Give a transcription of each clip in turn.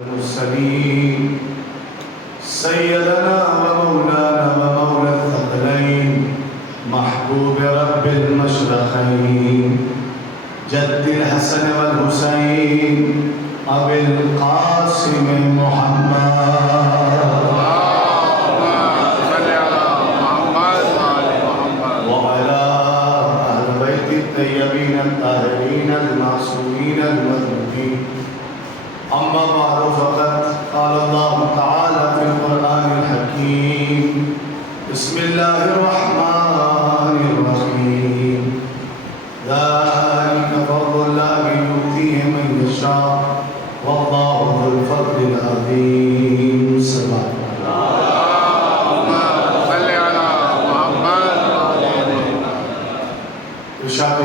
المرسلين سيدنا ومولانا ومولى الثقلين محبوب رب المشرقين جد الحسن والحسين أبي القاسم محمد وعلى أهل بيت الطيبين الطاهرين المعصومين المذنبين. أما بعد فقد قال الله تعالى في القرآن الحكيم بسم الله الرحمن الرحيم ذلك فضل الله يؤتيه من يشاء والله ذو الفضل العظيم. صلى ارشاد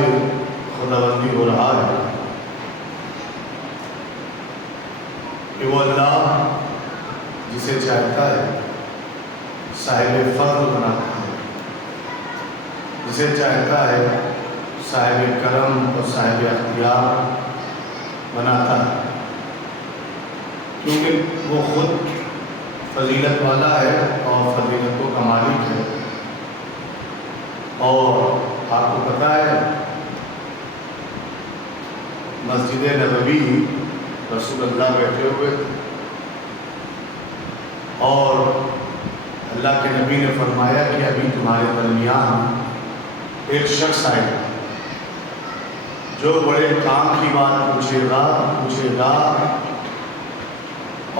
خداوندی ہو رہا ہے کہ وہ اللہ جسے چاہتا ہے صاحب فضل بناتا ہے، جسے چاہتا ہے صاحب کرم اور صاحب اختیار بناتا ہے، کیونکہ وہ خود فضیلت والا ہے اور فضیلتوں کا مالک ہے. اور آپ کو پتہ ہے مسجد نبوی رسول اللہ بیٹھے ہوئے اور اللہ کے نبی نے فرمایا کہ ابھی تمہارے درمیان ایک شخص آئے جو بڑے کام کی بات پوچھے گا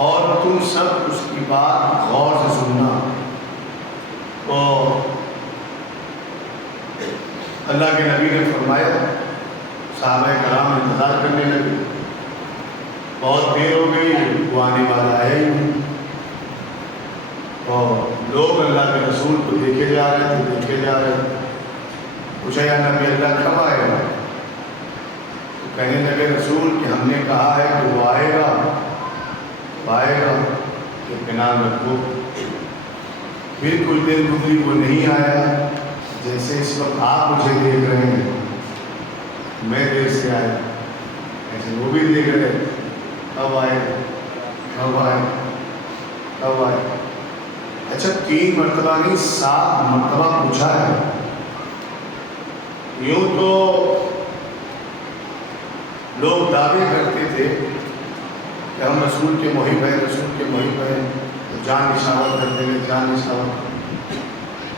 اور تم سب اس کی بات غور سے سننا. تو اللہ کے نبی نے فرمایا، صحابہ کرام انتظار کرنے لگے، بہت دیر ہو گئی، وہ آنے والا ہے ہی نہیں. اور لوگ اللہ کے رسول کو دیکھے جا رہے تھے. پوچھا یا نبی اللہ کب آئے گا؟ تو کہنے لگے رسول کہ ہم نے کہا ہے کہ وہ آئے گا اطمینان رکھو. پھر کچھ دیر گزری، وہ نہیں آیا. جیسے اس وقت آپ مجھے دیکھ رہے ہیں، میں دیر سے آیا، ایسے وہ بھی دیکھ رہے کب آئے. اچھا 3 مرتبہ نہیں 7 مرتبہ پوچھا ہے. یوں تو لوگ دعوے کرتے تھے کہ ہم رسول کے محب ہیں، جان نشاور کرتے ہیں.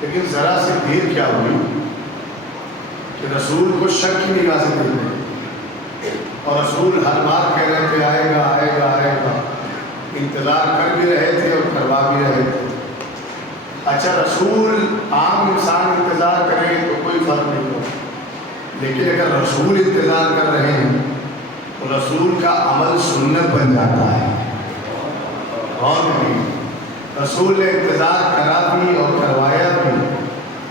لیکن ذرا سے دیر کیا ہوئی کہ رسول کو شک کی نگاہ سے دیکھ رہے، اور رسول ہر بار کہہ رہے تھے آئے گا. انتظار کر بھی رہے تھے اور کروا بھی رہے تھے. اچھا رسول عام انسان انتظار کرے تو کوئی فرق نہیں ہو، لیکن اگر رسول انتظار کر رہے ہیں تو رسول کا عمل سنت بن جاتا ہے. اور نہیں، رسول نے انتظار کرا بھی اور کروایا بھی،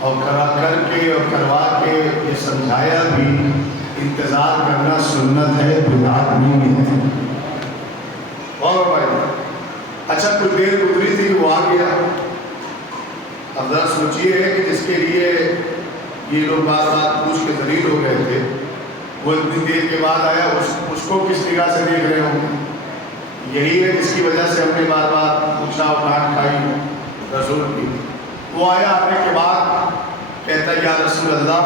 اور کروا کے یہ سمجھایا بھی انتظار کرنا سنت ہے، بدعت نہیں ہے. اور بھائی اچھا کچھ دیر گزری تھی، وہ آ گیا. اب ذرا سوچیے کہ جس کے لیے یہ لوگ بار پوچھ کے ذلیل ہو گئے تھے، وہ اتنی دیر کے بعد آیا، اس کو کس نگاہ سے دیکھ رہے ہوں گے؟ یہی ہے جس کی وجہ سے ہم نے بار پوچھا اور ڈانٹ کھائی رسول کی. وہ آیا آنے کے بعد کہتا یا رسول اللہ،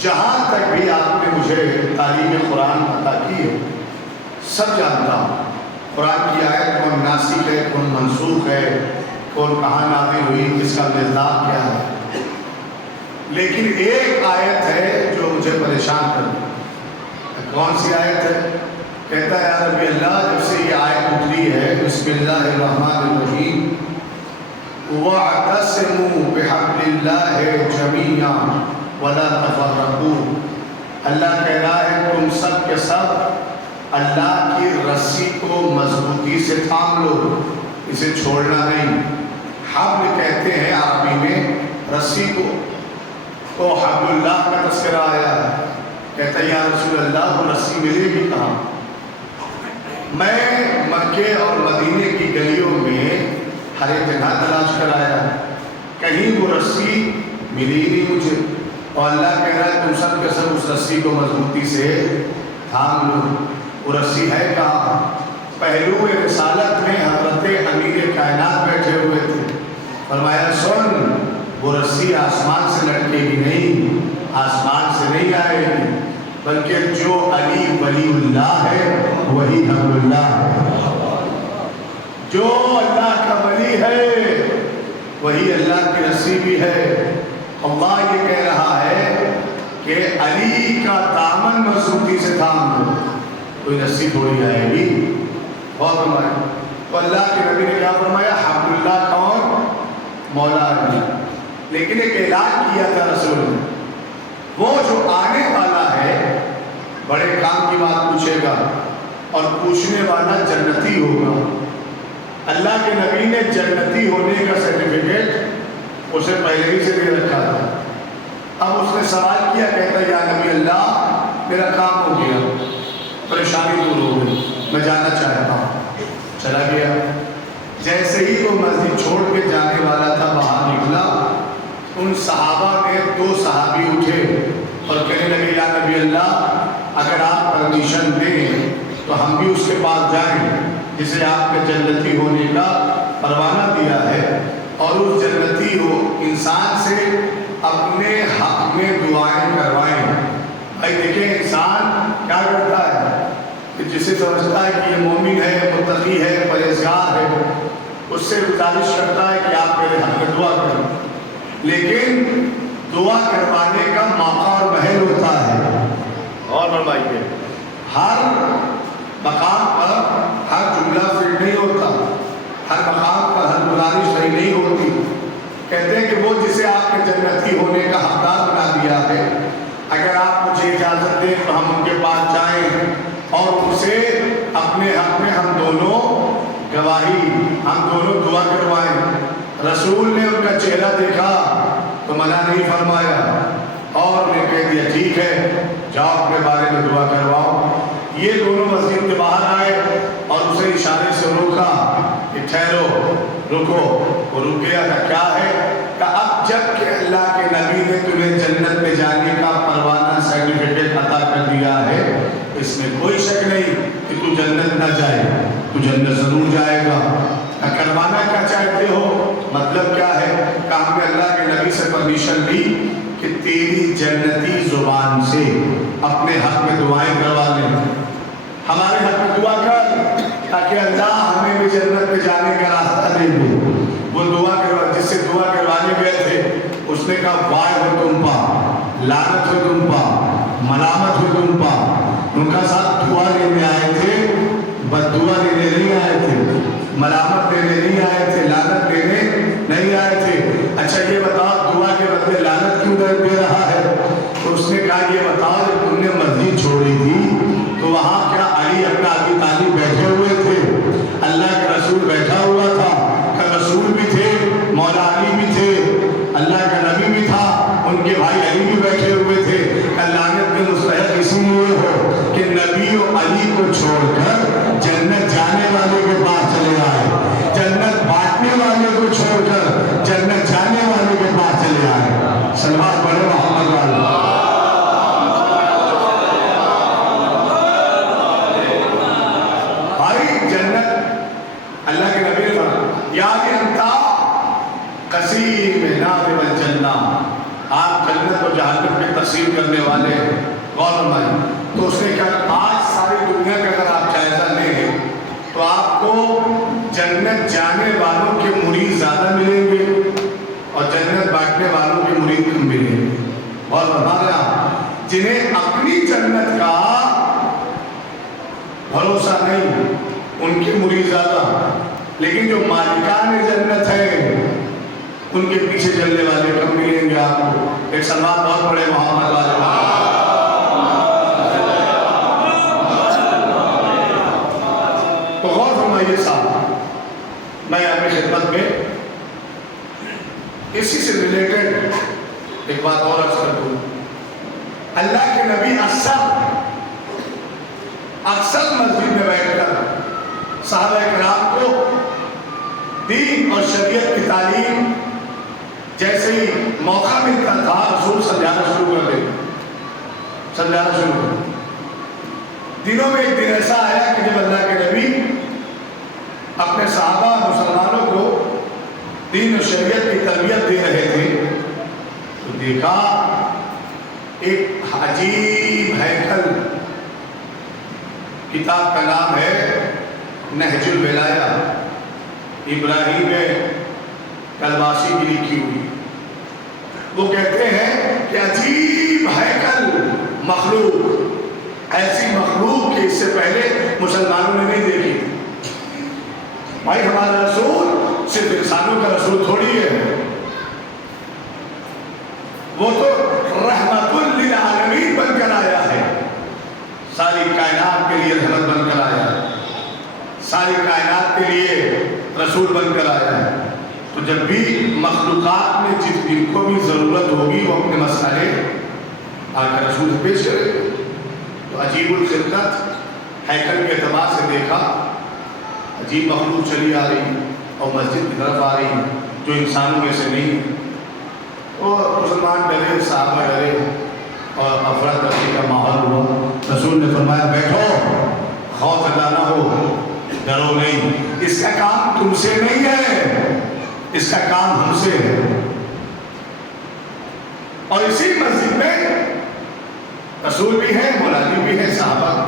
جہاں تک بھی آپ نے مجھے تعلیم قرآن عطا کی ہے سب جانتا ہوں. قرآن کی آیت کون ناسخ ہے، کون منسوخ ہے، کون کہاں نازل ہوئی، کس کا مزداق کیا ہے. لیکن ایک آیت ہے جو مجھے پریشان کرتی. کون سی آیت ہے؟ کہتا ہے یا ربی اللہ، جب سے یہ آیت اتری ہے بسم اللہ الرحمن الرحیم وَاعْتَصِمُوا بِحَبْلِ اللَّهِ جَمِيعًا وَلَا تَفَرَّقُوا. اللہ کہہ رہا ہے تم سب کے سب اللہ کی رسی کو مضبوطی سے تھام لو، اسے چھوڑنا نہیں. حبل کہتے ہیں عربی میں رسی کو. تو حبل اللہ کا تذکرہ آیا ہے. کہتا ہے یا رسول اللہ وہ رسی ملے گی کہاں؟ میں مکے اور مدینے کی گلیوں میں ہر ایک جگہ تلاش کر آیا، کہیں وہ رسی ملی نہیں مجھے. اور اللہ کہہ رہا ہے تم سب کے سب اس رسی کو مضبوطی سے تھام لو. وہ رسی ہے کہاں؟ پہلو رسالت میں حضرت امیر کائنات بیٹھے ہوئے تھے. فرمایا سن، وہ رسی آسمان سے لٹکے گی نہیں، آسمان سے نہیں آئے گی، بلکہ جو علی ولی اللہ ہے وہی حبل اللہ ہے. جو اللہ کا ولی ہے وہی اللہ کی رسی بھی ہے. اللہ یہ کہہ رہا ہے کہ علی کا دامن مضبوطی سے تھام لو، کوئی رسی تھوڑی آئے گی. اور فرمایا تو اللہ کے نبی نے کیا فرمایا؟ حبل اللہ کون؟ مولا علی. لیکن ایک اعلان کیا تھا رسول نے، وہ جو آنے والا ہے بڑے کام کی بات پوچھے گا اور پوچھنے والا جنتی ہوگا. اللہ کے نبی نے جنتی ہونے کا سرٹیفکیٹ اسے پہلے ہی سے دے رکھا تھا. اب اس نے سوال کیا، کہتا یا نبی اللہ میرا کام ہو گیا، پریشانی دور ہو گئی، میں جانا چاہتا ہوں. چلا گیا. جیسے ہی وہ مسجد چھوڑ کے جانے والا تھا باہر نکلا، ان صحابہ میں 2 صحابی اٹھے اور کہنے لگے یا نبی اللہ اگر آپ پرمیشن دیں تو ہم بھی اس کے پاس جائیں جسے آپ نے جنتی ہونے کا پروانہ دیا ہے، اور اس جنتی ہو انسان سے اپنے حق میں دعائیں کروائیں. بھائی دیکھیں انسان کیا کرتا ہے کہ جسے سمجھتا ہے کہ یہ مومن ہے، متقی ہے، پرہیزگار ہے، اس سے گزارش کرتا ہے کہ آپ میرے حق میں دعا کریں. لیکن دعا کروانے کا موقع اور محل ہوتا ہے. اور فرمائیے ہر مقام پر ہر جملہ فٹ نہیں ہوتا، ہر مقام پر ہر گزارش صحیح نہیں ہوتی. کہتے ہیں کہ وہ جسے آپ نے جنتی ہونے کا حقدار بنا دیا ہے، اگر آپ مجھے اجازت دیں تو ہم ان کے پاس جائیں اور ان سے اپنے حق میں ہم دونوں گواہی، ہم دونوں دعا کروائیں. رسول نے ان کا چہرہ دیکھا تو منع نہیں فرمایا اور نے کہہ دیا ٹھیک ہے جاؤ اپنے بارے میں دعا کرواؤ. یہ دونوں مسجد کے باہر آئے اور اسے اشارے سے روکا کہ ٹھہرو، رکو. وہ رک گیا. تھا کیا ہے کہ اب جب کہ اللہ کے نبی نے تمہیں جنت میں جانے کا پروانہ سرٹیفکیٹ عطا کر دیا ہے، اس میں کوئی شک نہیں کہ تو جنت نہ جائے، تو جنت ضرور جائے گا. کروانا کیا چاہتے ہو؟ مطلب کیا ہے کہ ہم نے اللہ کے نبی سے پرمیشن لی کہ تیری جنتی زبان سے اپنے حق میں دعائیں کروا لیں. ہمارے حق میں دعا کر تاکہ اللہ ہمیں بھی جنت میں جانے کا راستہ دے دے. وہ دعا کروا، جس سے دعا کروانے گئے تھے اس نے کہا وائے ہو تم پا، لعنت ہو تم پا، ملامت ہو تم پا. ان کا ساتھ دعا لینے آئے تھے، بد دعا لینے نہیں آئے تھے، ملامت لینے نہیں آئے تھے، لعنت لینے نہیں آئے تھے. اچھا یہ بتاؤ دعا کے بدلے لعنت کیوں دے رہا ہے؟ تو اس نے کہا یہ بتاؤ جب تم نے مسجد چھوڑی تھی تو وہاں کیا علی ابن ابی طالب بیٹھے ہوئے تھے؟ اللہ کا رسول بیٹھا ہوا تھا کہ رسول بھی تھے، مولا علی بھی تھے، اللہ کا نبی بھی تھا، ان کے بھائی علی بھی بیٹھے ہوئے تھے. لعنت کے مستحق اسی لیے ہو کہ نبی و علی کو چھوڑ کر جنت جانے والے کے پاس چلے آئے، جنت بانٹنے والے کو چھوڑ کر جنت جانے والے کے پاس چلے آئے. سلوات پڑھے محمد والے. بھائی جنت اللہ کے نبی نے فرمایا یا انتا قسیم نادم الجنہ، آپ جنت و جہنم میں تقسیم کرنے والے. غور فرمائیں. تو اس نے کہا آج ساری دنیا کا اگر آپ جائزہ لیں تو آپ کو جنت جانے والوں کے مرید زیادہ ملیں گے اور جنت بانٹنے والوں کے مرید کم ملیں گے. اور فرمایا جنہیں اپنی جنت کا بھروسہ نہیں ان کے مرید زیادہ، لیکن جو مالکان جنت ہے ان کے پیچھے چلنے والے کم ملیں گے آپ کو. ایک سلوات بہت بڑے محمد والے. تو غور فرمائیے صاحب، میں اپنی خدمت میں اسی سے ریلیٹڈ ایک بات اور عرض کر دوں. اللہ کے نبی اکثر مسجد میں بیٹھ کر صحابہ کرام کو دین اور شریعت کی تعلیم جیسے ہی موقع ملتا تھا رسول سمجھانا شروع کر دے. دنوں میں ایک دن ایسا آیا کہ جب اللہ کے نبی اپنے صحابہ مسلمانوں کو دین و شریعت کی تربیت دے رہے تھے تو دیکھا ایک عجیب ہیکل، کتاب کا نام ہے نہج الولایہ، ابراہیم کلباشی کی لکھی ہوئی۔ وہ کہتے ہیں کہ عجیب ہیکل مخلوق، ایسی مخلوق کہ اس سے پہلے مسلمانوں نے نہیں دیکھی۔ بھائی ہمارا رسول صرف انسانوں کا رسول تھوڑی ہے، وہ تو رحمت للعالمین بن کر آیا ہے، ساری کائنات کے لیے رحمت بن کر آیا ہے، ساری کائنات کے لیے رسول بن کر آیا ہے۔ تو جب بھی مخلوقات میں جن کو بھی ضرورت ہوگی وہ اپنے مسئلے آ کر رسول سے پیش کرے۔ تو عجیب الخلقت ہیکل کے اعتبار سے دیکھا، عجیب مخلوق چلی آ رہی اور مسجد کی طرف آ رہی جو انسانوں میں سے نہیں ہے۔ اور مسلمان ڈرے، صحابہ ڈرے اور افراتفری کا ماحول ہوا۔ رسول نے فرمایا بیٹھو، خوف زدہ نہ ہو، ڈرو نہیں، اس کا کام تم سے نہیں ہے، اس کا کام ہم سے ہے۔ اور اسی مسجد میں رسول بھی ہے، مولانا بھی ہے، صحابہ بھی۔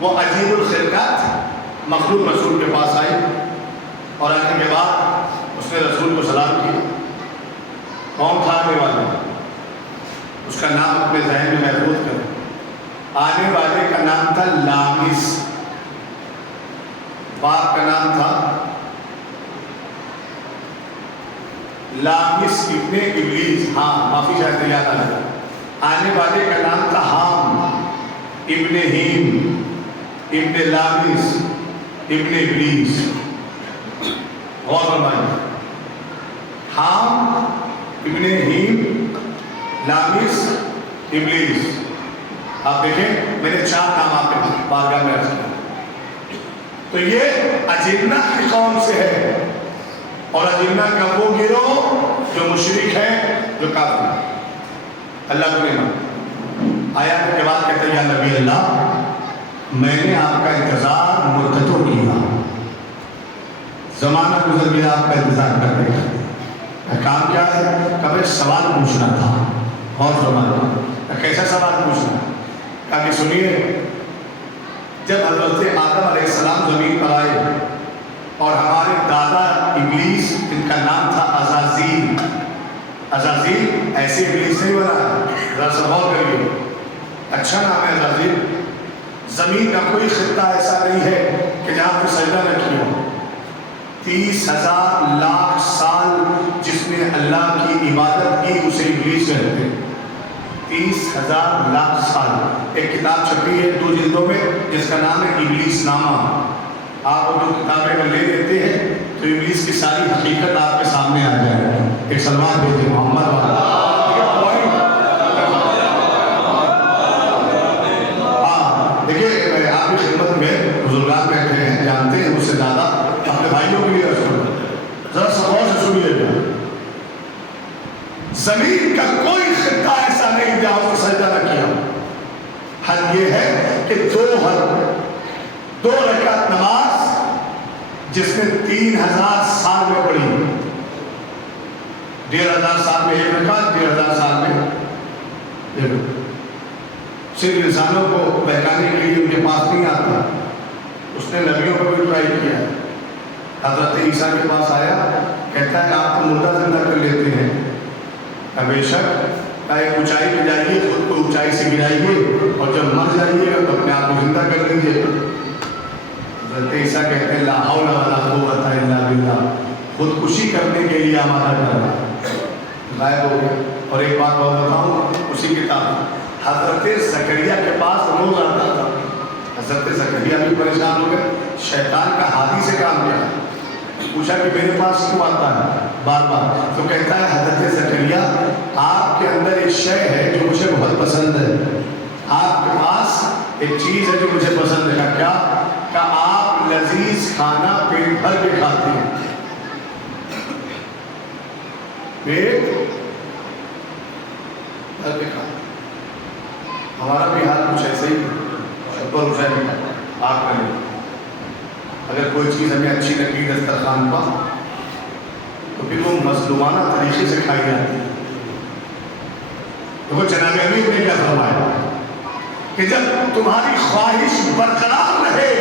وہ عجیب الخلقات مخلوق رسول کے پاس آئی اور آنے کے بعد اس نے رسول کو سلام کیا۔ کون تھا آنے والا؟ اس کا نام اپنے ذہن میں محفوظ کریں۔ آنے والے کا نام تھا لامس، باپ کا نام تھا لامس ابن ابلیس، ہاں معافی شاید یاد آ گیا۔ آنے والے کا نام تھا حام ابن ہیم ابن لامس ابن ابلیس۔ غور فرمائیں، حام ابن ہیم لامس ابلیس۔ آپ دیکھیں میں نے 4 نام آپ کے بارگاہ میں عرض کیا۔ تو یہ اجنہ کی قوم سے ہے، اور اجنہ کا وہ گروہ جو مشرک ہے، جو کافر ہے۔ اللہ کو نعمت آیات کے بعد کہتے ہیں یا نبی اللہ، میں نے آپ کا انتظار مدتوں کیا، زمانہ گزر گیا آپ کا انتظار کرنے کا۔ کام کیا ہے؟ کبھی سوال پوچھنا تھا، اور فرمایا کیسا سوال پوچھنا؟ کہا کہ سنیے، جب حضرت آدم علیہ السلام زمین پر آئے اور ہمارے دادا ابلیس، ان کا نام تھا عزازیل، عزازیل ایسے ابلیس نہیں بنا، ذرا سا غور کریے، اچھا نام ہے عزازیل۔ زمین کا کوئی خطہ ایسا نہیں ہے کہ جہاں پہ سجدہ نہ کیا ہو۔ 30,000 لاکھ سال جس نے اللہ کی عبادت کی اسے ابلیس کہتے ہیں۔ 30,000 لاکھ سال۔ ایک کتاب چھپی ہے 2 جلدوں میں جس کا نام ہے ابلیس نامہ۔ آپ وہ جو کتابیں اگر لے لیتے ہیں تو ابلیس کی ساری حقیقت آپ کے سامنے آ جائے گا۔ ایک سلمان بھیجے محمد والا۔ ہاں دیکھیے، آپ کی خدمت میں بزرگان بیٹھے ہیں، جانتے ہیں مجھ سے زیادہ، اپنے بھائیوں کے لیے ذرا سا غور سے سنیے گا۔ زمین کا کوئی خطہ ایسا نہیں جہاں کو سجدہ نہ کیا۔ حل یہ ہے کہ 2 رکعت نماز جس نے 3,000 سال میں پڑھی، 1,500 سال میں 1 رکعت، 1,500 سال میں 1 رکعت۔ صرف انسانوں کو بہکانے کے لیے ان کے پاس نہیں آتا، اس نے نبیوں کو بھی ٹرائی کیا۔ حضرت عیسیٰ کے پاس آیا، کہتا ہے آپ تو مردہ زندہ کر لیتے ہیں۔ بے شک ایک اونچائی پہ جائیے، خود کو اونچائی سے گرائیے، اور جب مر جائیے گا تو اپنے آپ کو زندہ کر لیجیے۔ حضرت عیسیٰ کہتے ہیں لا حول ولا قوت الا باللہ، خودکشی کرنے کے لیے آمادہ کرنا، غائب ہو گیا۔ اور ایک بات اور بتاؤں، اسی کتاب حضرت زکریا کے پاس روز آتا تھا۔ حضرت زکریا بھی پریشان ہو گئے، شیطان کا ہاتھی سے کام کیا، پوچھا کہ میرے پاس کیوں آتا ہے بار بار؟ تو کہتا ہے حضرت زکریا آپ کے اندر ایک شے ہے جو مجھے بہت پسند ہے، آپ کے پاس ایک چیز ہے جو مجھے پسند ہے۔ کیا؟ کہ آپ لذیذ کھانا پیٹ بھر کے کھاتے ہیں، پیٹ بھر کے کھاتے ہیں۔ ہمارا بھی حال کچھ ایسے ہی شبر حسین آپ کا نہیں۔ اگر کوئی چیز ہمیں اچھی لگی دسترخوان پر تو پھر وہ مظلومانہ طریقے سے کھائی جاتی ہے. دیکھو جناب امیر نے کیا فرمایا کہ جب تمہاری خواہش برقرار رہے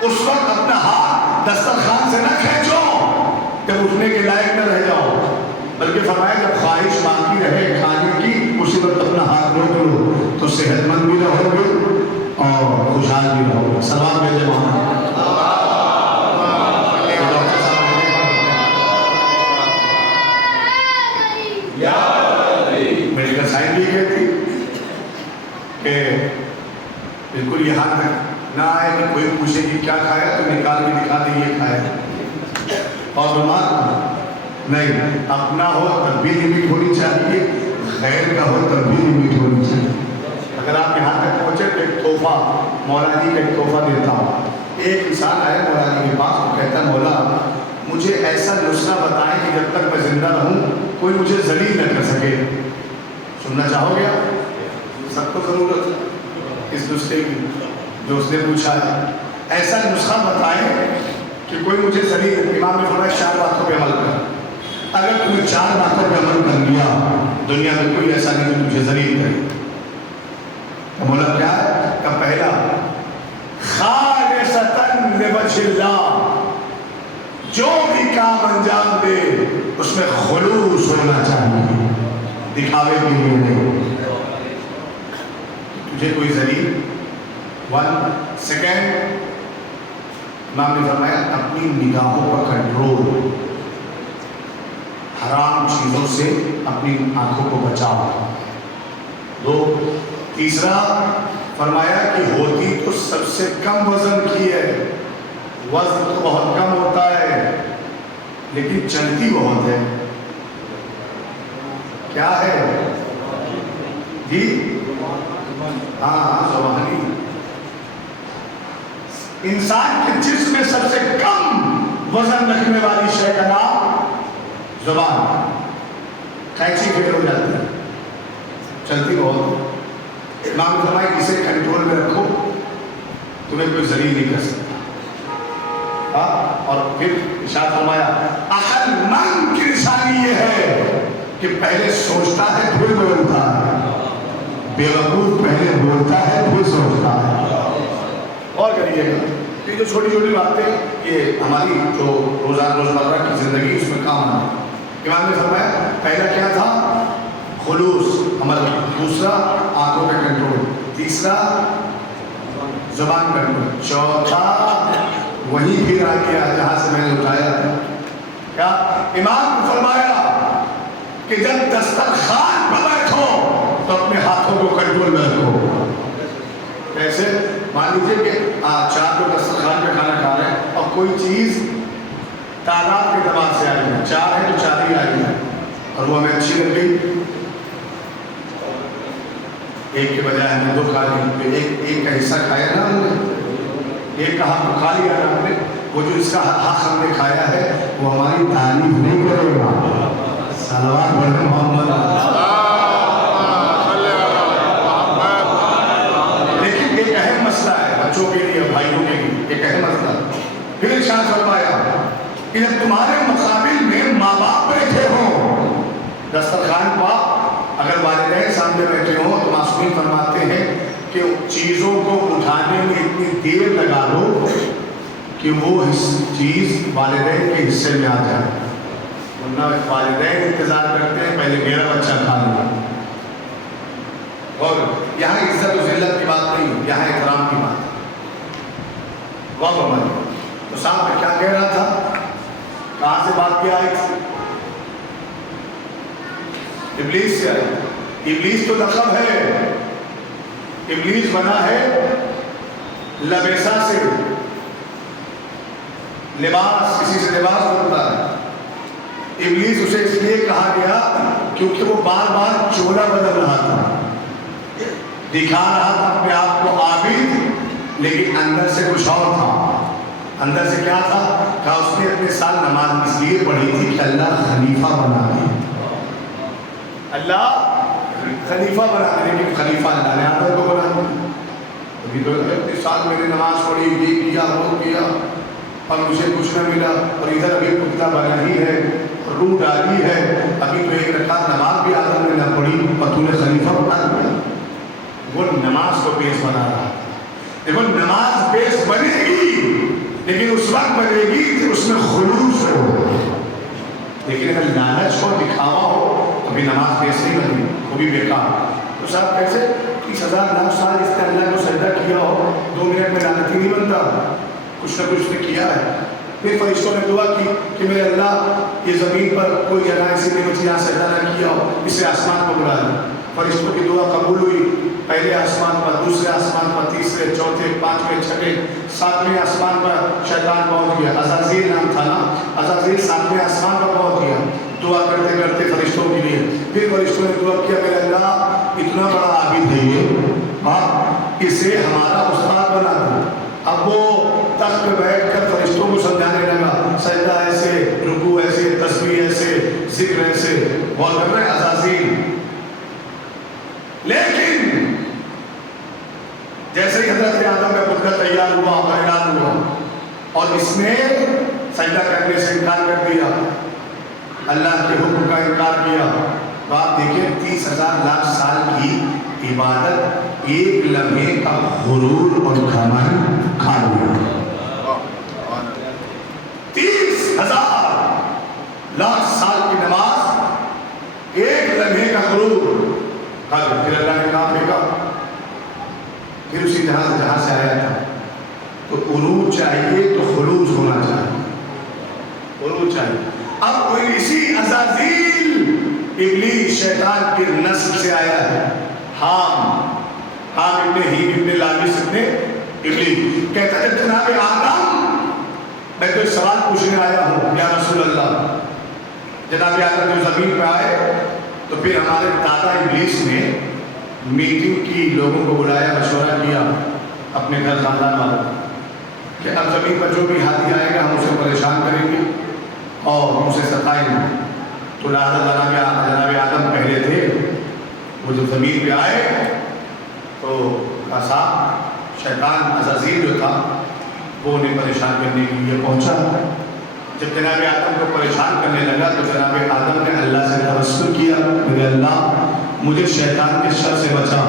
اس وقت اپنا ہاتھ دسترخوان سے نہ کھینچو جب اٹھنے کے لائق نہ رہ جاؤ، بلکہ فرمایا جب خواہش باقی رہے کھانے کی اسی وقت اپنا ہاتھ روک لو تو صحت مند بھی رہو گے اور خوشحال بھی رہو گے. سلام بھیجے وہاں میڈیکل سائنس بھی کہتی کہ بالکل یہاں تک نہ آئے کہ کوئی پوچھے کہ کیا کھایا تو نکال کے دکھا دیں یہ کھایا، اور بیمار نہیں اپنا ہو تب بھی لمٹ ہونی چاہیے، غیر کا ہو تب بھی لمٹ ہونی چاہیے. اگر آپ یہاں تک پہنچے تو ایک تحفہ مولا جی کا ایک تحفہ دیتا ہوں. ایک انسان آیا مولا جی کے پاس، وہ کہتا ہے مولا مجھے ایسا نسخہ بتائیں کہ جب تک میں زندہ رہوں کوئی مجھے ذلیل نہ کر سکے. سننا چاہو گے؟ سب کو ضرورت ہے اس نسخے کی جو اس نے پوچھا ہے. ایسا نسخہ بتائیں کہ کوئی مجھے ذلیل. امام نے فرمایا 4 باتوں پہ عمل کر. اگر تم نے 4 باتوں پہ عمل کر لیا دنیا میں کوئی ایسا نہیں کہ تجھے ذلیل کرے. مولا کیا ہے؟ کہ پہلا خالصتاً لوجہ اللہ، جو بھی کام انجام دے اس میں خلوص ہونا چاہیے، دکھاوے کے لیے نہیں. تجھے کوئی ذلیل 1. سیکنڈ امام نے فرمایا اپنی نگاہوں پر کنٹرول، حرام چیزوں سے اپنی آنکھوں کو بچاؤ. 2. تیسرا فرمایا کہ ہوتی تو سب سے کم وزن کی ہے، وزن تو بہت کم ہوتا ہے لیکن چلتی بہت ہے. کیا ہے جی؟ ہاں زبانی. انسان کے جسم میں سب سے کم وزن رکھنے والی شے کا نام زبان. کینچی فیل ہو جاتی ہے، چلتی بہت. امام نے فرمایا اسے کنٹرول میں رکھو، تمہیں کوئی ذلیل نہیں کر سکتا. اور پھر ارشاد فرمایا عقل مند کی نشانی یہ ہے کہ پہلے سوچتا ہے پھر بولتا ہے، بیوقوف پہلے بولتا ہے پھر سوچتا ہے. اور کریے گا یہ جو چھوٹی چھوٹی باتیں یہ ہماری جو روزمرہ کی زندگی اس میں کام آنا. امام نے فرمایا پہلا کیا تھا؟ خلوص عمل. 2. آنکھوں کا کنٹرول. 3. زبان کنٹرول. 4 وہی پھر آ گیا جہاں سے میں نے اٹھایا تھا. کیا امام نے فرمایا کہ جب دسترخوان پر بیٹھو تو اپنے ہاتھوں کو کنٹرول میں رکھو. کیسے؟ مان لیجیے کہ 4 لوگ دسترخوان پہ کھانا کھا رہے ہیں اور کوئی چیز تعداد کے اعتبار سے آئی ہے، 4 ہے تو 4 ہی آئی ہے اور وہ ہمیں اچھی لگ گئی، ایک کے بجائے ہم نے 2 کھا لی. ایک کا حصہ کھایا نا ہم نے، ایک کا حق کھا لیا نا ہم نے. وہ جو اس کا حق ہم نے کھایا ہے وہ ہماری تعریف نہیں کرے گا. صلوات پڑھیں محمد. لیکن ایک اہم مسئلہ ہے بچوں کے لیے، بھائیوں کے لیے ایک اہم مسئلہ. پھر ارشاد فرمایا کہ جب تمہارے مقابل میں ماں باپ بیٹھے ہوں دسترخوان پر، اگر والدین سامنے بیٹھے ہوں تو معصومین فرماتے ہیں کہ چیزوں کو اٹھانے میں اتنی دیر لگا دو کہ وہ چیز والدین کے حصے میں آ جائے، ورنہ والدین انتظار کرتے ہیں پہلے میرا بچہ کھا لے. اور یہاں عزت و ذلت کی بات نہیں، یہاں احترام کی بات. واہ فرمائیے تو صاحب میں کیا کہہ رہا تھا، کہاں سے بات کیا آئی تھی؟ ابلیس سے آئی. ابلیس تو لقب ہے، ابلیس بنا ہے لبیسہ سے. لباس، کسی سے لباس بنتا ہے. ابلیس اسے اس لیے کہا گیا کیونکہ وہ بار بار چولہا بدل رہا تھا، دکھا رہا تھا اپنے آپ کو عابد، لیکن اندر سے کچھ اور تھا. اندر سے کیا تھا؟ کہا اس نے اپنے سال نماز اس لیے پڑھی تھی کہ اللہ خلیفہ بنا دے، اللہ خلیفہ بنا دے. لیکن خلیفہ اللہ نے آدم کو بنا دیا. ابھی تو 30 سال میں نے نماز پڑھی، یہ کیا وہ کیا اور مجھے کچھ نہ ملا، اور ادھر ابھی کتا بنا ہی ہے، روح ڈالی ہے، ابھی تو ایک رکعت نماز بھی آدم نے نہ پڑھی اور تو نے خلیفہ بنا دیا۔ وہ نماز کو بیس بنا رہا ہے۔ دیکھو نماز بیس بنے گی لیکن اس وقت بنے گی کہ اس میں خلوص ہو، لیکن اگر لالچ ہو، دکھاوا ہو تو بھی نماز بیس نہیں بنے گی، وہ بھی بیکار۔ تو صاحب کیسے 30,000 لاکھ سال اس نے اللہ کو سجدہ کیا ہو، 2 منٹ میں لعنتی نہیں بنتا، کچھ نہ کچھ نے کیا ہے۔ پھر فرشتوں نے دعا کی کہ میرے اللہ یہ زمین پر کوئی جگہ ایسی نہیں بچی جہاں سجدہ نہ کیا ہو، اسے آسمان کو بلا دے۔ فرشتوں کی دعا قبول ہوئی، پہلے آسمان پر، دوسرے آسمان پر، تیسرے، چوتھے، پانچویں، چھٹے، 7ویں آسمان پر شیطان پہنچ گیا، عزازیل نام تھا نا، عزازیل 7ویں آسمان پر پہنچ گیا دعا کرتے کرتے فرشتوں کے لیے۔ پھر فرشتوں نے دعا کیا میرے اللہ اتنا بڑا عابد ہے یہ، اسے ہمارا استاد بنا دو۔ اب وہ تخت پہ بیٹھ کر فرشتوں کو سمجھانے لگا، سجدہ ایسے، رکوع ایسے، تسبیح ایسے، ذکر ایسے، غور کر رہے ہیں عزازیل۔ لیکن جیسے ہی حضرت آدم کا پتر تیار ہوا اور اعلان ہوا اور اس نے سجدہ کرنے سے انکار کر دیا، اللہ کے حکم کا انکار کیا، تو آپ دیکھیں 30,000 لاکھ سال کی عبادت ایک لمحے کا غرور اور گھمنڈ کھا لیا۔ 30,000 لاکھ سال کی نماز ایک لمحے کا غرور کھا لیا۔ پھر اللہ نے کہا پھینکا، پھر اسی جہاں سے آیا تھا۔ تو عروج چاہیے تو خلوص ہونا چاہیے، عروج چاہیے۔ اب کوئی اسی عزازیل ابلیس شیطان کی نسل سے آیا ہے، حام ابن ہیم ابن لابس ابن ابلیس، کہتا ہے جناب آدم میں تو ایک سوال پوچھنے آیا ہوں یا رسول اللہ۔ جناب آدم جو زمین پہ آئے تو پھر ہمارے دادا ابلیس نے میٹنگ کی، لوگوں کو بلایا، مشورہ کیا اپنے گھر خاندان والوں کہ اب زمین پر جو بھی ہاتھی آئے گا ہم اسے پریشان کریں گے اور اسے ستائیں گے۔ تو جناب آدم پہلے تھے، وہ جب زمین پہ آئے تو صاحب شیطان عزازیل جو تھا وہ انہیں پریشان کرنے کے لیے پہنچا۔ جب جناب آدم کو پریشان کرنے لگا تو جناب آدم نے اللہ سے توسل کیا، میرے اللہ مجھے شیطان کے شر سے بچا۔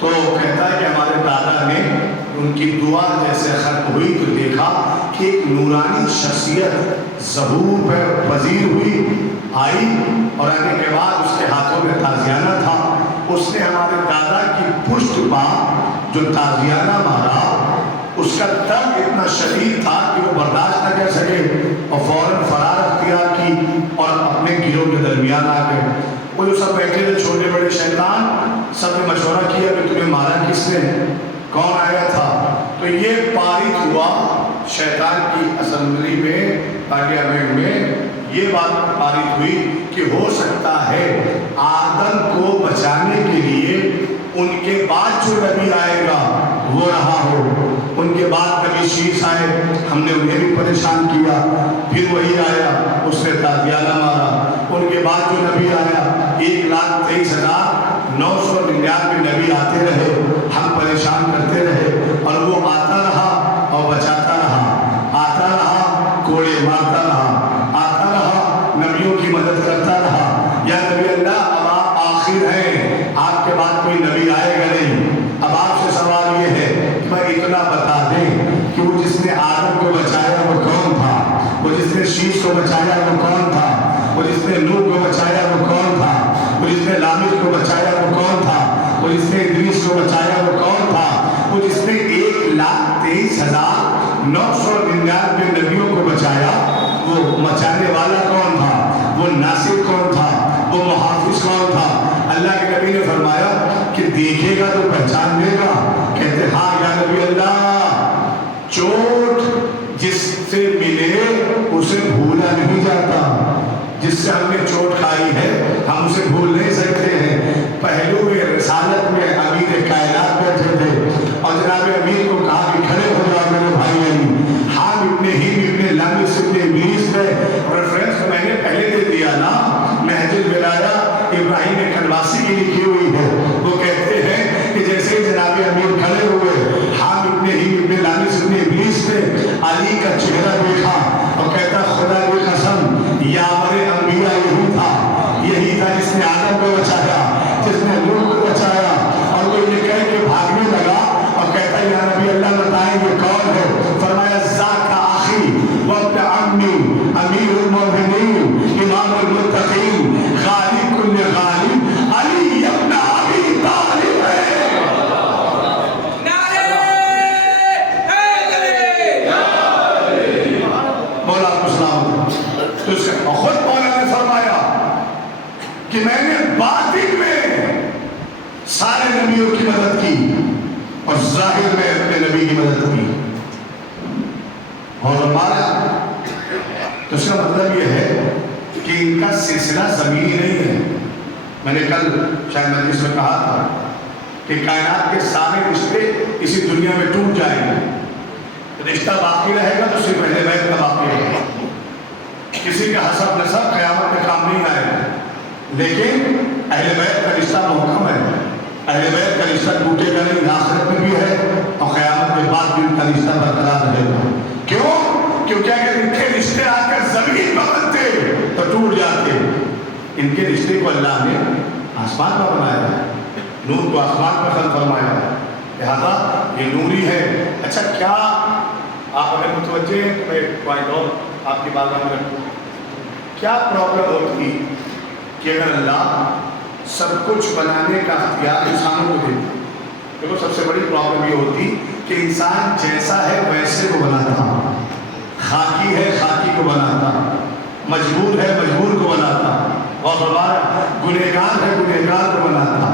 تو کہتا ہے کہ ہمارے دادا نے ان کی دعا جیسے ختم ہوئی تو دیکھا کہ ایک نورانی شخصیت ظہور پہ پذیر ہوئی، آئی، اور آنے کے بعد اس کے ہاتھوں میں تازیانہ تھا۔ اس نے ہمارے دادا کی پشت پا جو تازیانہ مارا، اس کا درد اتنا شدید تھا کہ وہ برداشت نہ کر سکے اور فوراً فرار اختیار کی اور اپنے گروہ کے درمیان آ گئے۔ وہ جو سب بیٹھے تھے چھوٹے بڑے شیطان، سب نے مشورہ کیا کہ تمہیں مارا کس نے، کون آیا تھا؟ تو یہ پارت ہوا شیطان کی اسمبلی میں، پارلیمنٹ میں یہ بات پارت ہوئی کہ ہو سکتا ہے آدم کو بچانے کے لیے ان کے بعد جو نبی آئے گا وہ رہا ہو۔ ان کے بعد نبی شیش آئے، ہم نے انہیں بھی پریشان کیا، پھر وہی آیا، اس نے تازیانہ مارا۔ ان کے بعد جو نبی آیا 1,23,999 نبی آتے رہے، ہم پریشان کرتے رہے، اور وہ آتا رہا اور بچاتا رہا، آتا رہا کوڑے مارتا رہا، آتا رہا نبیوں کی مدد کرتا رہا۔ یا نبی اللہ اب آپ آخر ہیں، آپ کے بعد کوئی نبی آئے گا نہیں۔ اب آپ سے سوال یہ ہے کہ میں اتنا بتا دیں کہ وہ جس نے آدم کو بچایا وہ کون تھا، وہ جس نے شیش کو بچایا وہ کون تھا، وہ جس نے نوح کو بچایا وہ کون تھا، وہ جس نے لامک کو بچایا وہ کون تھا، وہ جس نے ادریس کو بچایا وہ کون تھا، وہ جس نے 1,23,999 نبیوں کو بچایا وہ بچانے والا کون تھا، وہ ناصر کون تھا، وہ محافظ کون تھا؟ اللہ کے نبی نے فرمایا کہ دیکھے گا تو پہچان لے گا۔ کہتے ہاں یا نبی اللہ، چوٹ جس سے ملے اسے بھولا نہیں جاتا، جس سے ہم نے چوٹ کھائی ہے ہم اسے بھول نہیں سکتے ہیں۔ پہلو رسالت میں امیر کائنات بیٹھے تھے اور جناب امیر کو کہا کہ کھڑے ہو جاؤ میرے بھائی علی، حام ابن ہیم ابن لامس ابن ابلیس نے ریفرنس میں نے پہلے دے دیا نا، نہج الولایہ ابراہیم کنواسی کی لکھی ہوئی ہے۔ وہ کہتے ہیں کہ جیسے جناب امیر کھڑے ہوئے چہرہ دیکھا اور کہتا خدا کی قسم یامر انبیاء یہی تھا، یہی تھا جس نے آدم کو بچایا، جس نے نوح کو بچایا۔ اور وہ یہ کہہ کے بھاگنے لگا اور کہتا یا نبی اللہ بتائیں یہ کون ہے؟ فرمایا ذاک اخی وابن عمی امیر المؤمنین امام المتقین غالب کل غالب علی ابن ابی طالب ہے۔ مولا کو سلام۔ تو اس کے خود مولا نے فرمایا کہ میں نے باطن میں سارے نبیوں کی مدد کی اور ظاہر میں اپنے نبی کی مدد کی۔ اور ہمارا تو اس کا مطلب یہ ہے کہ ان کا سلسلہ زمینی نہیں ہے۔ میں نے کل شاید مجلس میں کہا تھا کہ کائنات کے سارے رشتے اسی دنیا میں ٹوٹ جائیں گے، رشتہ باقی رہے گا تو صرف اہل بیت کا باقی رہے گا۔ کسی کا حسب نسب قیامت میں کام نہیں آئے گا، لیکن اہل بیت کا رشتہ محکم ہے۔ اہل بیت کا رشتہ ٹوٹے گا نہیں، آخرت میں بھی ہے اور قیامت کے بعد بھی ان کا رشتہ برقرار رہے گا۔ کیوں؟ کیونکہ اگر ان کے رشتے آ کر زمین پر بنتے تو ٹوٹ جاتے۔ ان کے رشتے کو اللہ نے آسمان پر بنایا ہے، نور کو آسمان پر خلق فرمایا ہے، لہذا یہ نوری ہے۔ اچھا کیا آپ اگر متوجہ ہیں تو میں پوائنٹ اور آپ کی بارگاہ میں رکھوں، کیا پرابلم ہوتی کہ اگر اللہ سب کچھ بنانے کا اختیار انسانوں کو دیتا؟ دیکھو سب سے بڑی پرابلم یہ ہوتی کہ انسان جیسا ہے ویسے کو بناتا، خاکی ہے خاکی کو بناتا، مجبور ہے مجبور کو بناتا، اور ہمارا گنہگار ہے گنہگار کو بناتا۔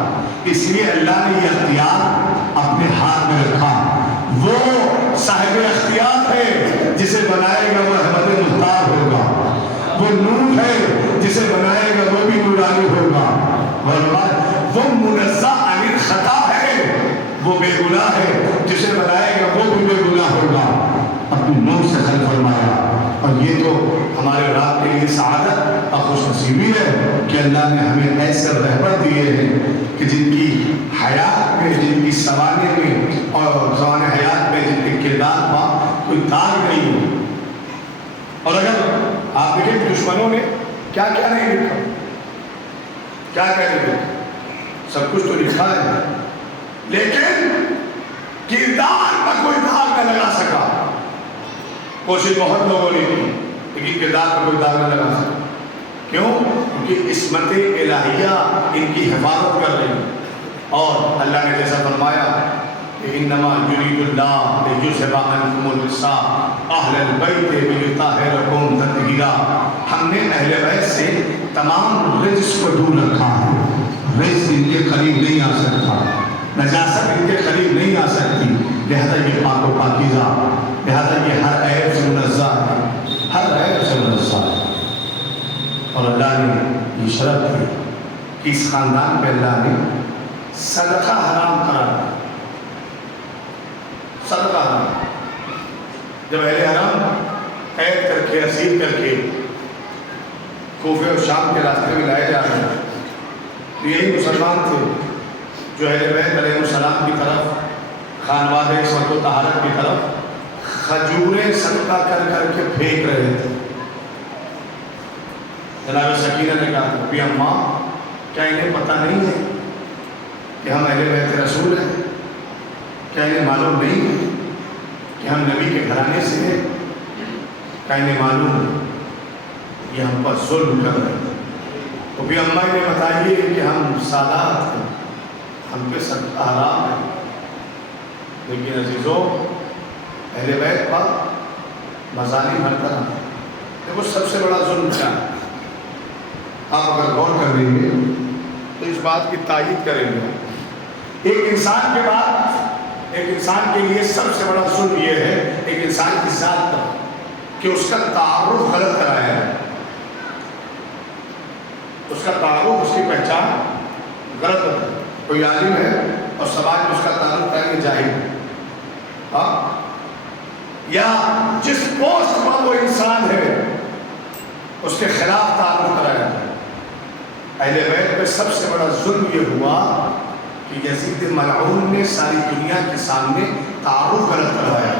اس لیے اللہ نے یہ اختیار اپنے ہاتھ میں رکھا۔ وہ صاحب اختیار ہے، جسے بنائے گا وہ احمد مختار ہوگا، وہ نور ہے جسے بنائے گا وہ بھی نورانی ہوگا، وہ منزہ عن الخطا ہے، وہ بے گناہ ہے جسے بنائے گا وہ بھی بے گناہ ہوگا۔ اپنے نور سے خلق فرمایا، اور یہ تو ہمارے رات کے لیے سعادت اور خوش نصیبی ہے کہ اللہ نے ہمیں ایسے رہبر دیے ہیں کہ جن کی حیات میں، جن کی سوانح میں اور زمان حیات میں جن کے کردار کا کوئی داغ نہیں ہے۔ اور اگر آپ دیکھیں دشمنوں نے کیا کیا نہیں لکھا، کیا کیا نہیں لکھا، سب کچھ تو لکھا ہے، لیکن کردار پر کوئی داغ نہ لگا سکا۔ کوشش بہت لوگوں نے کی لیکن کردار پر کوئی داغ نہ لگا سکا۔ کیوں؟ کیونکہ عصمت الہیہ ان کی حفاظت کر رہی ہے، اور اللہ نے جیسا فرمایا کہ انما یرید اللہ لیذھب عنکم الرجس اہل البیت ویطہرکم تطہیرا۔ ہم نے اہل بیت سے تمام رجس کو دور رکھا ہے، رجس ان کے قریب نہیں آ سکتا، نجاست ان کے قریب نہیں آ سکتی، لہذا یہ پاک و پاکیزہ، لہذا یہ ہر عیب سے منزہ ہے، ہر عیب سے منزہ ہے۔ اور اللہ نے یہ شرط دی کہ اس خاندان پہ اللہ نے صدقہ حرام قرار دیا، صدقہ حرام۔ جب اہل حرام قید کر کے اسیر کر کے کوفے اور شام کے راستے میں لائے جا رہے ہیں، تو یہی مسلمان تھے جو اہل بیت علیہ السلام کی طرف، خانوادہ عصمت و طہارت کی طرف کھجوریں صدقہ کر کر کے پھینک رہے تھے۔ جناب سکینہ نے کہا کہ اماں کیا انہیں پتہ نہیں ہے کہ ہم اہل بیت رسول ہیں؟ کیا انہیں معلوم نہیں ہے کہ ہم نبی کے گھرانے سے ہیں؟ کیا انہیں معلوم ہے یہ ہم پر ظلم کر رہے ہیں؟ تو بھی اماں نے بتائیے کہ ہم سادات ہیں، ہم پہ صدقہ حرام ہے۔ لیکن عزیزوں اہل بیت پر مظالم ہر طرح ہے۔ دیکھو سب سے بڑا ظلم کیا ہے؟ آپ اگر غور کر لیں گے تو اس بات کی تائید کریں گے، ایک انسان کے بعد، ایک انسان کے لیے سب سے بڑا ظلم یہ ہے ایک انسان کی ذات پر کہ اس کا تعارف غلط کرایا ہے، اس کا تعارف، اس کی پہچان غلط ہے۔ کوئی عالم ہے اور سماج میں اس کا تعارف ہے کہ جاہل ہے، یا جس پوسٹ پر وہ انسان ہے اس کے خلاف تعارف کرایا ہے۔ اہل بیت میں سب سے بڑا ظلم یہ ہوا کہ یزید ملعون نے ساری دنیا کے سامنے تعارف غلط کروایا،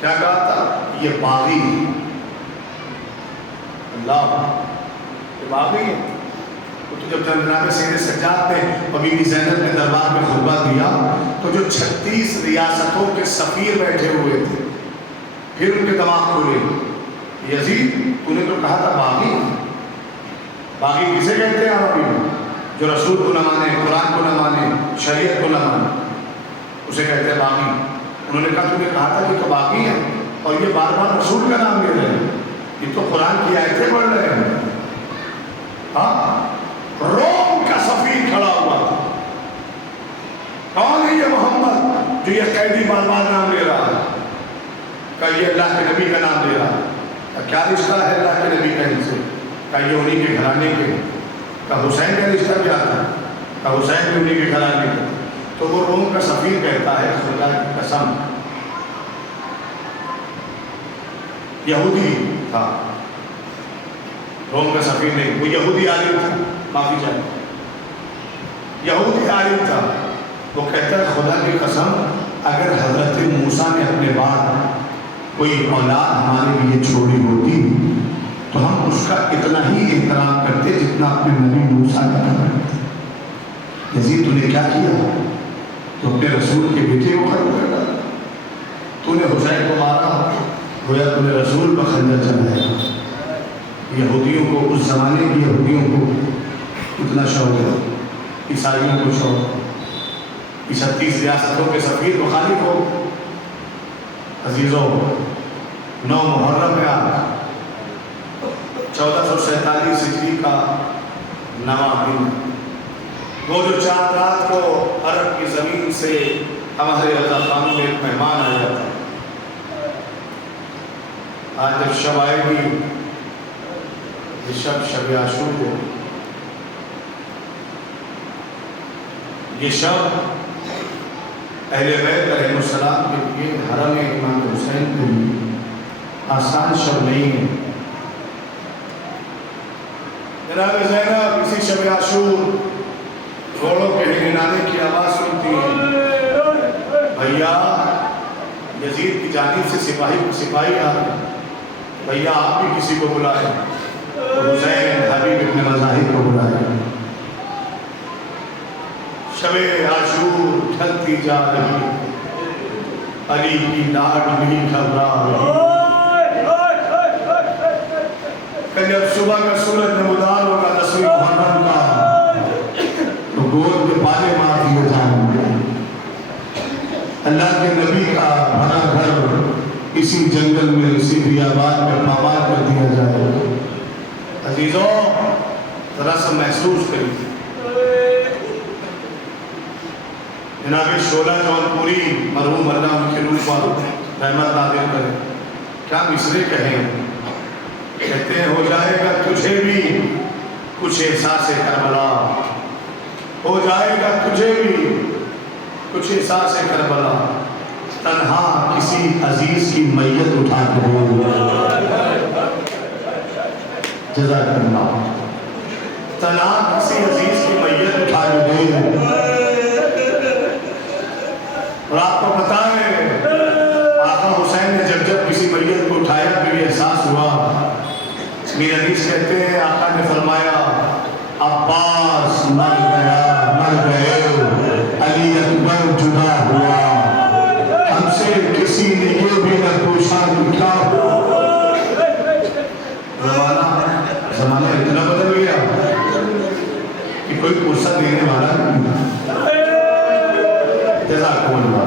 کیا کہا تھا؟ یہ باغی اللہ یہ باغی ہے۔ تو جب جناب سید سجاد نے بی بی زینب نے دربار میں خطبہ دیا تو جو 36 ریاستوں کے سفیر بیٹھے ہوئے تھے پھر ان کے دماغ کھولے، یزید تو نے تو کہا تھا باغی، باغی کسے کہتے ہیں عربی میں؟ جو رسول کو نہ مانے، قرآن کو نہ مانے، شریعت کو نہ مانے، اسے کہتے ہیں باغی۔ انہوں نے کہا تو نے کہا تھا کہ تو باغی ہے اور یہ بار بار رسول کا نام لے رہے ہیں، یہ تو قرآن کی آیتیں پڑھ رہے ہیں۔ ہاں روم کا سفیر کھڑا ہوا تھا، کون ہے یہ محمد جو یہ قیدی بار بار نام لے رہا ہے؟ کہ یہ اللہ کے نبی کا نام لے رہا ہے۔ کیا رشتہ ہے اللہ کے نبی کا ان سے؟ کہ یہ انہی کے گھرانے کے، کہ حسین کا رشتہ کیا تھا؟ کہ حسین بھی انہی کے گھرانے کے۔ تو وہ روم کا سفیر کہتا ہے خدا کی قسم، یہودی تھا، روم کا سفیر نہیں، وہ یہودی عالم تھا، معافی چاہیے، یہودی عالم تھا۔ وہ کہتا ہے خدا کی قسم اگر حضرت موسیٰ نے اپنے بعد کوئی اولاد ہمارے لیے چھوڑی ہوتی تو ہم اس کا اتنا ہی احترام کرتے جتنا اپنے نبی موسیٰ کا کرتے۔ یزید تو نے کیا کیا؟ تو اپنے رسول کے بیٹے کو ختم کر ڈالا، تو نے حسین کو مارا، گویا تو نے رسول پر خنجر چلایا۔ یہودیوں کو، اس زمانے کی یہودیوں کو اتنا شوق ہے، عیسائیوں کو شوق، 36 ریاستوں کے سفیر مخالف ہو۔ عزیزوں 9 محرم میں آج 1447 ہجری کا نواں دن، وہ جو چاند رات کو عرب کی زمین سے ہمارے رضا خانوں میں ایک مہمان آیا تھا۔ آج جب شب آئے گی، یہ شب عاشور کو، یہ شب اہل بیت علیہ السلام کے لیے، حرم امام حسین کے لیے آسان شب نہیں ہے۔ جناب زینب اسی شب عاشور گھوڑوں کے ہنانے کی آواز سنتی ہے، بھیا یزید کی جانب سے سپاہی آ رہے، بھیا آپ بھی کسی کو بلائیں، تو حسین حبیب ابن مظاہر کو بلائیں۔ شب عاشور ڈھلتی جا رہی، علی کی لاڈلی گھبرا رہی، کہ جب صبح کا سورج نمودار ہوگا 10ویں محرم کا تو گود کے پالے مار دیے جائیں گے۔ اللہ کے نبی کا بھرا گھر اسی جنگل میں، اسی بیابان میں پامال کر دیا جائے گا۔ عزیزوں ذرا سا محسوس کریے، جناب شعلہ جون پوری مرحوم اللہ ان کے روح پر رحمت نازل کرے، کیا مصرے کہیں، کہتے ہیں ہو جائے گا تجھے بھی کچھ احساس کربلا، ہو جائے گا تجھے بھی کچھ احساس کربلا، تنہا کسی عزیز کی میت اٹھا کے دے، جزاک اللہ، تنہا کسی عزیز کی میت اٹھا کے دے۔ اور آپ کو پتا ہے آقا حسین نے جب کسی میت کو اٹھایا پھر یہ احساس ہوا، میر حدیث کہتے ہیں آقا نے فرمایا عباس مر گئے، علی اکبر جدا ہوا، ہم سے کسی نے یہ بھی نہ پوچھا کیا۔ زمانہ اتنا بدل گیا کہ کوئی پرسہ دینے والا نہیں، جزاکم اللہ۔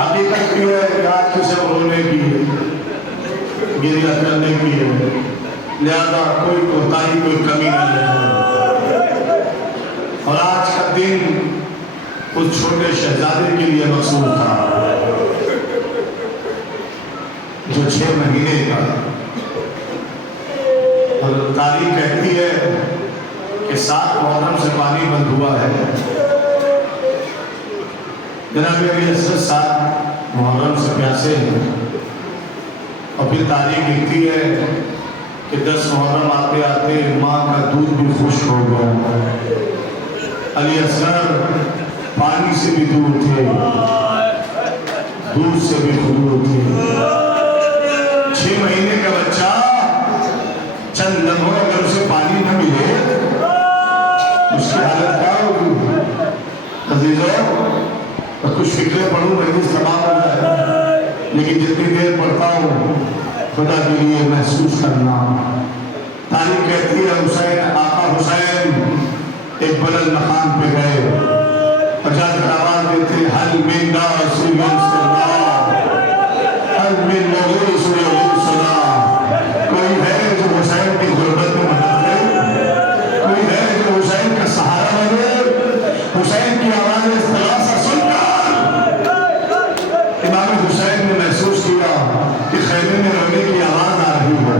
حقیقت بھی ہے کہ آج کسی رونے کی ہے، گریہ کرنے کی ہے، لہذا کوئی کوتاہی کوئی کمی نہ لے۔ اور آج کا دن اس چھوٹے شہزادے کے لیے مخصوص تھا جو 6 مہینے کا، اور تاریخ کہتی ہے کہ 7 محرم سے پانی بند ہوا ہے، جناب علی اصغر 7 محرم سے پیاسے ہیں، اور پھر تاریخ لکھتی ہے کہ 10 محرم آتے آتے ماں کا دودھ بھی خشک ہو گیا، علی اصغر پانی سے بھی دور تھے، دودھ سے بھی خوبی ہوتی ہے. 6 مہینے کا بچہ چند لمحوں اگر اسے پانی نہ ملے اس کی حالت کیا ہوگی؟ عزیزوں کچھ فکریں پڑھوں مجلس تمام ہو جائے، لیکن جتنی دیر پڑھتا ہوں خدا کے لیے محسوس کرنا. تاریخ کہتی ہے حسین آقا حسین ایک بلند مقام پہ گئے اور جا کر آواز دیتے حل من ناصر صدا، حل من مغیث صدا. کوئی ہے جو حسین کی غربت میں مدد کرے؟ کوئی ہے جو حسین کا سہارا بنے؟ حسین کی آواز استغاثہ سن کر امام حسین نے محسوس کیا کہ خیمے میں رونے کی آواز آ رہی ہے.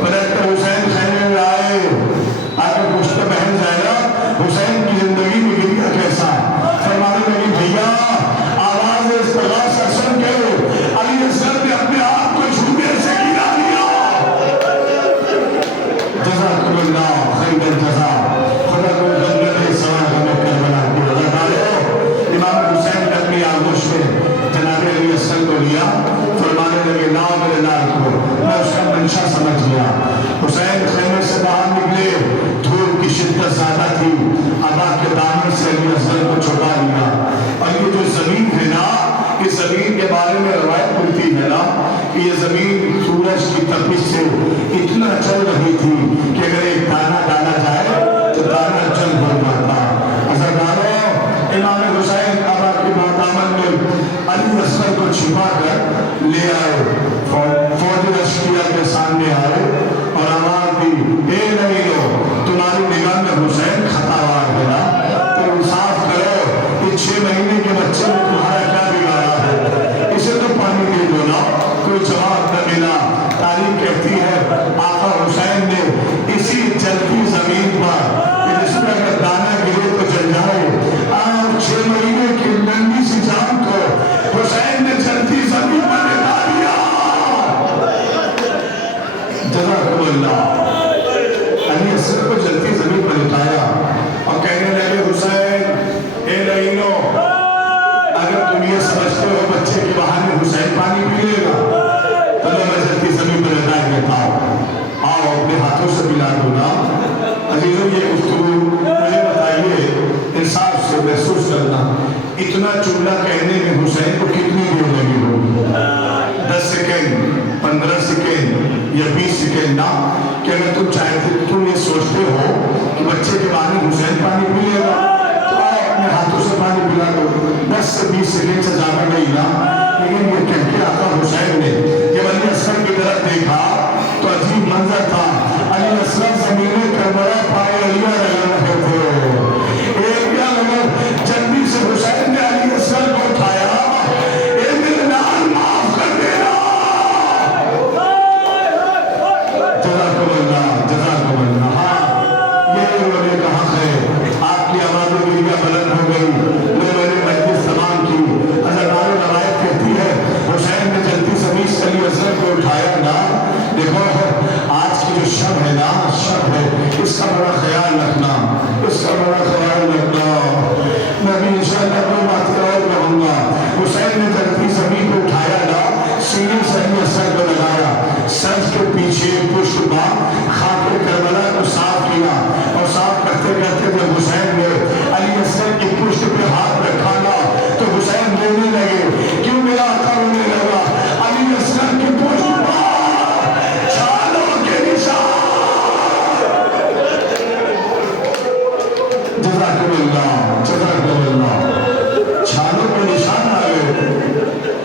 پلٹ کر حسین خیمے میں آئے، آ کر پوچھتے بہن زینب حسین کی زندگی میں گریا کیسا؟ فرمانے لگی بھیا آواز استغاثہ سن کے علی اصغر نے اپنے آپ کو جھوٹے سے گرا دیا. جزاکم اللہ خیر الجزا. خدا کو جنت ثواب ہمیں کربلا کی عطا کرے. امام حسین نے اپنی آغوش میں جناب علی اصغر کو لیا، فرمانے لگے لا میرے لال کو. میں اس کا منشا سمجھ گیا. حسین خیمے سے باہر نکلے، دھوپ کی شدت زیادہ تھی، ابا کے دامن سے علی اصغر کو چھپا لیا. اور یہ جو زمین ہے نا، اس زمین کے بارے میں روایت ملتی ہے نا کہ یہ زمین سورج کی تپش سے اتنا چل رہی تھی کہ اگر ایک دانہ ڈالا جائے تو دانہ جل بھر جاتا. عزیزانو امام حسین ابا کے دامن میں علی اصغر کو چھپا کر لے آئے. فوج اشکیا کے سامنے آئے اور آواز دی اے نہیں لو تمہاری نگاہ میں حسین خطاوار ہے نا، تو انصاف کرو کہ 6 مہینے کے بچے میں تمہارا کیا بگاڑا ہے؟ اسے تو پانی دے دو نا. کوئی جواب نہ ملا. تاریخ کہتی ہے آقا حسین نے اسی جلتی زمین پر جس میں اگر دانا گرے تو جل جائے، اور 6 مہینے کی ننھی سی جان کو حسین نے جلتی زمین پر لٹا دیا. جزاکم اللہ. علی اصغر کو جلتی زمین پر لٹایا اور کہنے لگے حسین اے لعینو اگر تم یہ سمجھتے ہو بچے کے بہانے حسین پانی پی لے گا تو میں جلتی زمین پر لٹا دیتا ہوں. آؤ اپنے ہاتھوں سے پلا دو نا. عزیزوں یہ گفتگو مجھے بتائیے انصاف سے محسوس کرنا اتنا جملہ کہنے میں حسین کو کتنی دیر لگی ہوگی؟ 10 سیکنڈ 15 سیکنڈ یا 20 سیکنڈ نا. کہ اگر تم چاہتے تم یہ سوچتے ہو کہ بچے کے بہانے حسین پانی پی لے گا تو آؤ اپنے ہاتھوں سے پانی پلا دو. 10 سے 20 سیکنڈ سے زیادہ نہیں نا. لیکن یہ کہہ کے آقا حسین نے جب علی اصغر کی طرف دیکھا تو عجیب منظر تھا. علی اصغر زمین کربلا پائے علیہ رہے تھے. ایک کیا لگا جلدی سے حسین نے علی اصغر کو اٹھایا، اے میرے نال معاف کر دینا. جزاکم اللہ جزاکم اللہ. ہاں یہ رونے کا حق ہے. آپ کی آوازیں گریا بلند ہو گئی. میں نے مجلس تمام کی. حضرت روایت کہتی ہے حسین نے جلدی سے علی اصغر کو اٹھایا نا. دیکھو آج کی جو شب ہے نا، شب ہے، اس کا بڑا خیال رکھنا، اس کا بڑا خیال رکھنا. میں بھی انشاءاللہ کوئی بات اور کہوں گا. حسین نے جلدی زمین کو اٹھایا نا، سینے سے علی اصغر کو لگایا، سر کے پیچھے پشت پا خاک کربلا کو صاف کیا اور صاف کرتے کرتے جب حسین نے علی اصغر کی پشت پہ ہاتھ رکھا نا تو حسین رونے لگے. کیوں میرا آقا رونے لگا؟ علی اصغر کی پشت پا چھالوں کے نشان. جزاکم اللہ جزاکم اللہ. چھالوں کے نشان آ گئے.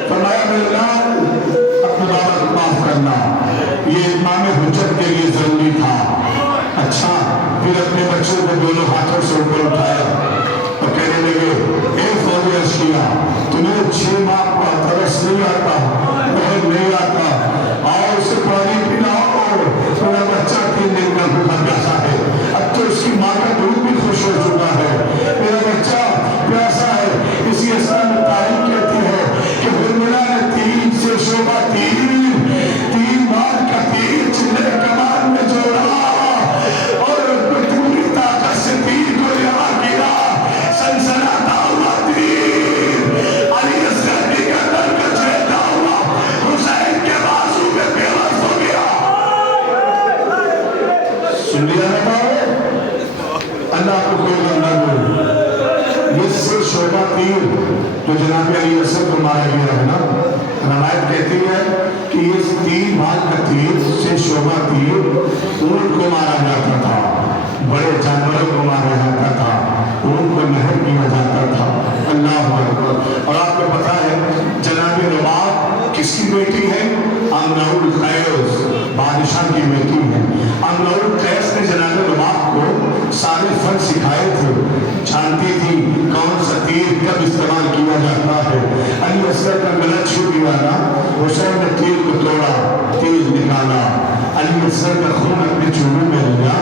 فرمایا میرے لال اپنے بابا کو معاف کرنا، یہ امام حجت کے لیے ضروری تھا. اچھا پھر اپنے بچوں کو دونوں ہاتھوں سے اوپر اٹھایا اور کہنے لگے اے فوج اشکیا تمہیں 6 ماہ کا ترس نہیں آتا، بہت نہیں آتا، آؤ اسے پانی پلاؤ. میرا بچہ 3 دن کا بھوکا پیاسا ہے، اب تو اس کی ماں کا دودھ بھی خوش ہو چکا ہے. میرا بچہ پیاسا ہے. اسی اثر میں تاریخ کہتی ہے کہ حرملہ نے 3 سے شعبہ 3 بار کا تیر چلے کمان میں جوڑا اور پوری طاقت سے تیر کو یہاں گرا. سنسناتا ہوا تیر علی اصغر جو جناب علی اصغر کو مارا گیا ہے نا، روایت کہتی ہے کہ اس 3 بھال کا تیر سے شعبہ تیر اونٹ کو مارا جاتا تھا، بڑے جانوروں کو مارا جاتا تھا، اونٹ کو نہر کیا جاتا تھا۔ اللہ اکبر۔ اور آپ کو پتا ہے جناب رباب کس کی بیٹی ہے؟ امرؤ القیس، بادشاہ کی بیٹی ہے۔ امرؤ القیس نے جناب رباب کو سارے فن سکھائے تھے، جانتی تھی کون سا تیر کب استعمال کیا جاتا ہے۔ علی اصغر کا گلا چھو گیا نا، حسین نے تیر کو توڑا، تیر نکالا، علی اصغر کا خون اپنے چونوں میں لیا،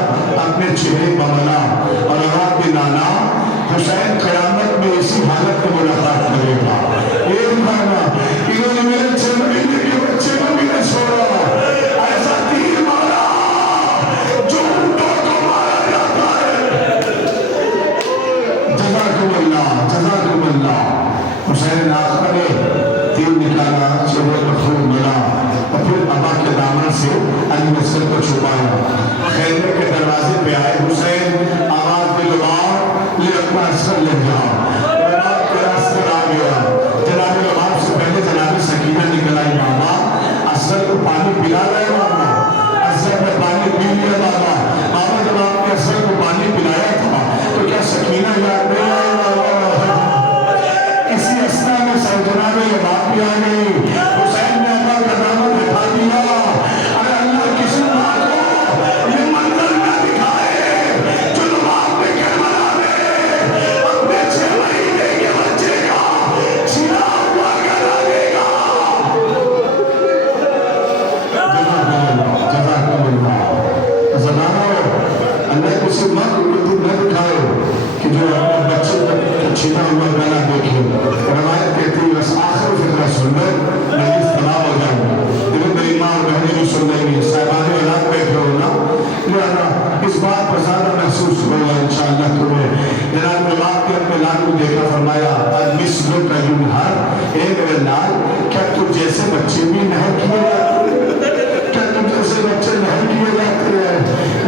اپنے چہرے پر ملا، اور آپ کے نانا حسین قیامت میں اسی حالت میں ملاقات کرے گا۔ ایک مانا انہوں نے میرے 6 مہینے کے بچے کو بھی نہ چھوڑا، ایسا تیر مارا جو اونٹوں کو مارا جاتا ہے۔ جزاکم اللہ، جزاکم اللہ۔ حسین آقا نے تیر نکالا، چہرے پر خون ملا، اور پھر ابا کے دامن سے علی اصغر کو چھپایا۔ خیمے کے دروازے پہ آئے حسین، آواز دے لباب لے اپنا اصغر لے جاؤ۔ لباب تیرا اصغر آ گیا۔ جناب لباب سے پہلے جناب سکینہ نکل آئی، ماما اصغر کو پانی پلا رہے ماما، اصغر نے پانی پی لیا ماما۔ ماما جب آپ نے اصغر کو پانی پلایا تھا تو کیا سکینہ یاد نہیں آئی ماما؟ اسی اثنا میں سر جناب لباب بھی آ گئی۔ حسین نے ابا کا دامن ہٹا دیا۔ اگر اللہ کسی ماں کو یہ منظر نہ دکھائے جو لباب میں کربلا میں اپنے 6 مہینے کے بچے کا چھلا ہوا گلا دے گا۔ جزاکم اللہ۔ زمانہ اللہ کسی ماں کو یہ دن نہ دکھائے کہ جو اپنے بچے کا چھلا ہوا گلا دیکھے۔ روایت کہتی ہے بس آخر فکرہ سن لو نبی تمام ہو جاؤں گا۔ لیکن میری ماں اور بہنیں بھی سن رہی ہیں، صاحبان اولاد بیٹھے ہو نا، لہذا اس بات پر زیادہ محسوس ہوگا انشاءاللہ تمہیں۔ جناب لباب کے اپنے لال کو دیکھا، فرمایا المثل کا ینہر، اے میرے لال کیا تجھ جیسے بچے بھی نہر کیے جاتے ہیں؟ کیا تجھ جیسے بچے نہر کیے جاتے ہیں؟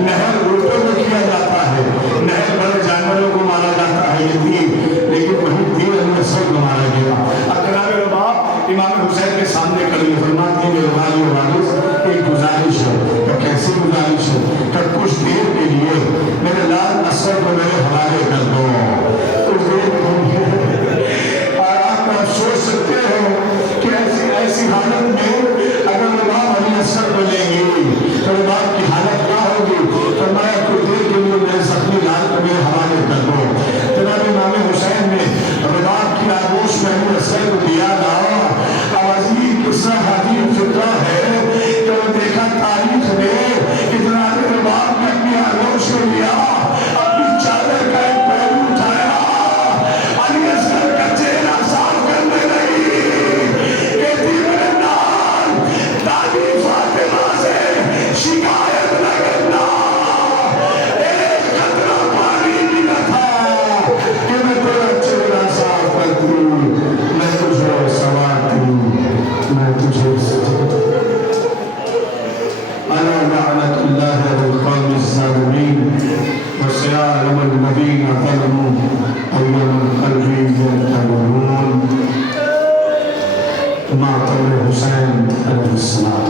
نہر اونٹوں میں کیا جاتا ہے، نہر بڑے جانوروں کو مارا جاتا ہے، یہ تیر، لیکن وہی تیر علی اصغر کو مارا گیا۔ اب جناب لباب امام حسین کے سامنے کھڑے فرماتے ہیں میرے بھائی اور والد ایک گزارش ہے۔ کہ کیسی گزارش ہے؟ کہ کچھ دیر کے لیے میرے لال اصغر کو میرے حوالے کر دو، کچھ دیر کے لیے۔ اور آپ سوچ سکتے ہو کہ ایسی حالت میں اگر لباب علی اصغر کو لیں گے تو لباب کی حالت کیا ہوگی؟ فرمایا کچھ دیر کے لیے میرے زخمی لال کو میرے حوالے کر دو۔ جناب امام حسین نے لباب کی آغوش میں علی اصغر کو دیا نا، عظیم قصہ حدیث فطرہ ہے کہ وہ دیکھا تاریخ میں کہ جناب لباب نے اپنی آغوش میں لیا، اپنی چادر کا ایک پہلو اٹھایا، علی اصغر کا چہرہ صاف کرنے لگی، کہتی میرے نال دادی فاطمہ سے شکایت نہ کرنا، ایک قطرہ پانی بھی نہ تھا کہ میں تیرا چہرہ صاف کر دوں، میں تجھے سوار دوں، میں تجھے الا لعنت اللہ علی القوم الظالمین وسيعلم الذین ظلموا أي القلب ينقلبون۔ ماتم حسین علیہ السلام۔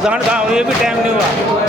اذان کا یہ بھی ٹائم نہیں ہوا.